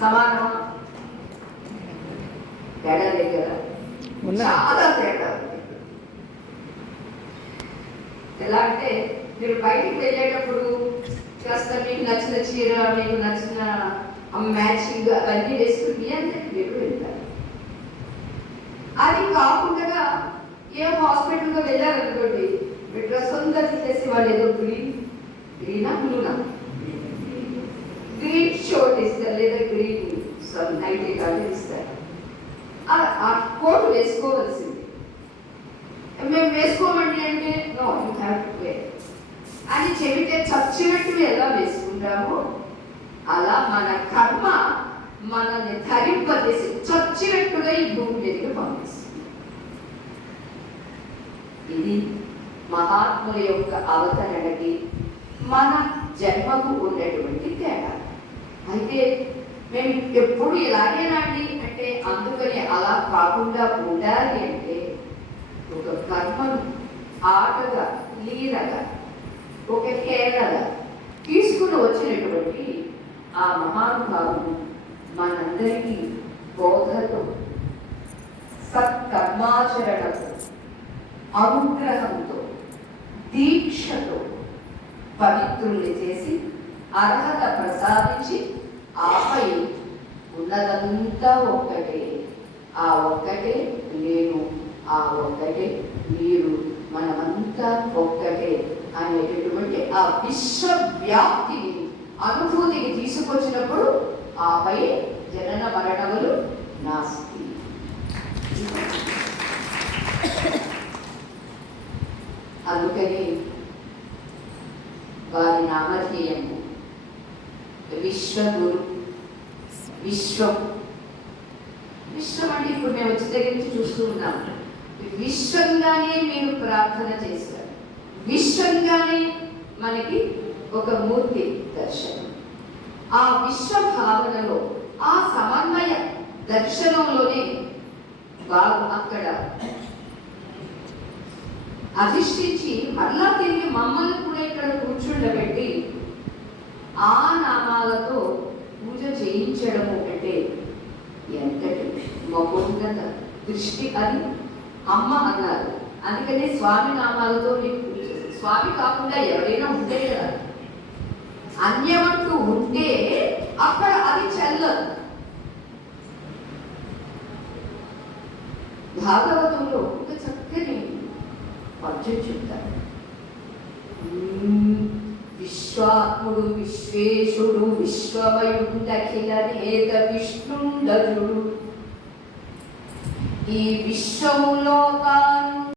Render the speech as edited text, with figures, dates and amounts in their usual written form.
సమానమా? తేడా లేదు కదా, చాలా తేడా. ఎలా అంటే మీరు బయటికి వెళ్ళేటప్పుడు కాస్త మీకు నచ్చిన చీర, మీకు నచ్చిన మ్యాచింగ్ అవన్నీ వేసుకుని మీ అంతటి మీరు వెళ్తారు. అది కాకుండా ఏ హాస్పిటల్గా వెళ్ళారనుకోండి, మీ డ్రెస్ అంతా తీసేసి వాళ్ళు ఏదో గ్రీనా బ్లూనా గ్రీన్ షర్ట్ ఇస్తారు, లేదా గ్రీన్ నైటీ కార్డు ఇస్తారు. ఆ కోట్ వేసుకోవాల్సింది. మేము వేసుకోమండి అంటే no you have to wear అని చెబితే చచ్చినట్టు ఎలా వేసుకుంటామో అలా మన కర్మ మనల్ని ధరింపజేసి చచ్చినట్టుగా ఈ భూమి మీదకి పంపిస్తుంది. ఇది మహాత్ముల యొక్క అవతరణకి మన జన్మకు ఉన్నటువంటి తేడా. అయితే మేము ఎప్పుడు ఇలాగేనండి అంటే అందుకని అలా కాకుండా ఉండాలి అంటే ఒక కర్మను ఆటగా లీలగా ఒక కేరళగా తీసుకుని వచ్చినటువంటి ఆ మహానుభావుడు మనందరికీ బోధతో సత్కర్మాచరణతో అనుగ్రహంతో దీక్షతో పవిత్రుల్ని చేసి అర్హత ప్రసాదించి ఆపై ఉన్నదంతా ఒక్కటే, ఆ ఒక్కటే నేను, ఆ ఒక్కటే మీరు, మనమంతా ఒక్కటే అనేటటువంటి ఆ విశ్వవ్యాప్తిని అనుభూతికి తీసుకొచ్చినప్పుడు ఆపై జనన మరణములు నాస్తి. అందుకని వారి నామధేయము విశ్వగురు. విశ్వం విశ్వం అంటే ఇప్పుడు మేము వచ్చి దగ్గర నుంచి చూస్తూ ఉన్నాం. విశ్వంగానే మీరు ప్రార్థన చేశారు, విశ్వంగానే మనకి ఒక మూర్తి దర్శనం. ఆ విశ్వ భావనలో ఆ సమన్వయ దర్శనంలోనే బాగు అక్కడ అధిష్ఠించి మళ్ళా తిరిగి మమ్మల్ని కూడా ఇక్కడ కూర్చుండబెట్టి ఆ నామాలతో పూజ చేయించడము అంటే ఎంతటి మహోన్నత దృష్టి అని అమ్మ అన్నారు. అందుకనే స్వామి నామాలతో మీకు పూజ. స్వామి కాకుండా ఎవరైనా ఉంటే కదా, అన్యమంటూ ఉంటే అక్కడ అది చెల్లదు. భాగవతంలో ఒక చక్కని పద్యం చెప్తారు. విశ్వాత్ముడు విశ్వేశుడు విశ్వమయుండఖిల నేత విష్ణుండజుడు ఈ విశ్వములో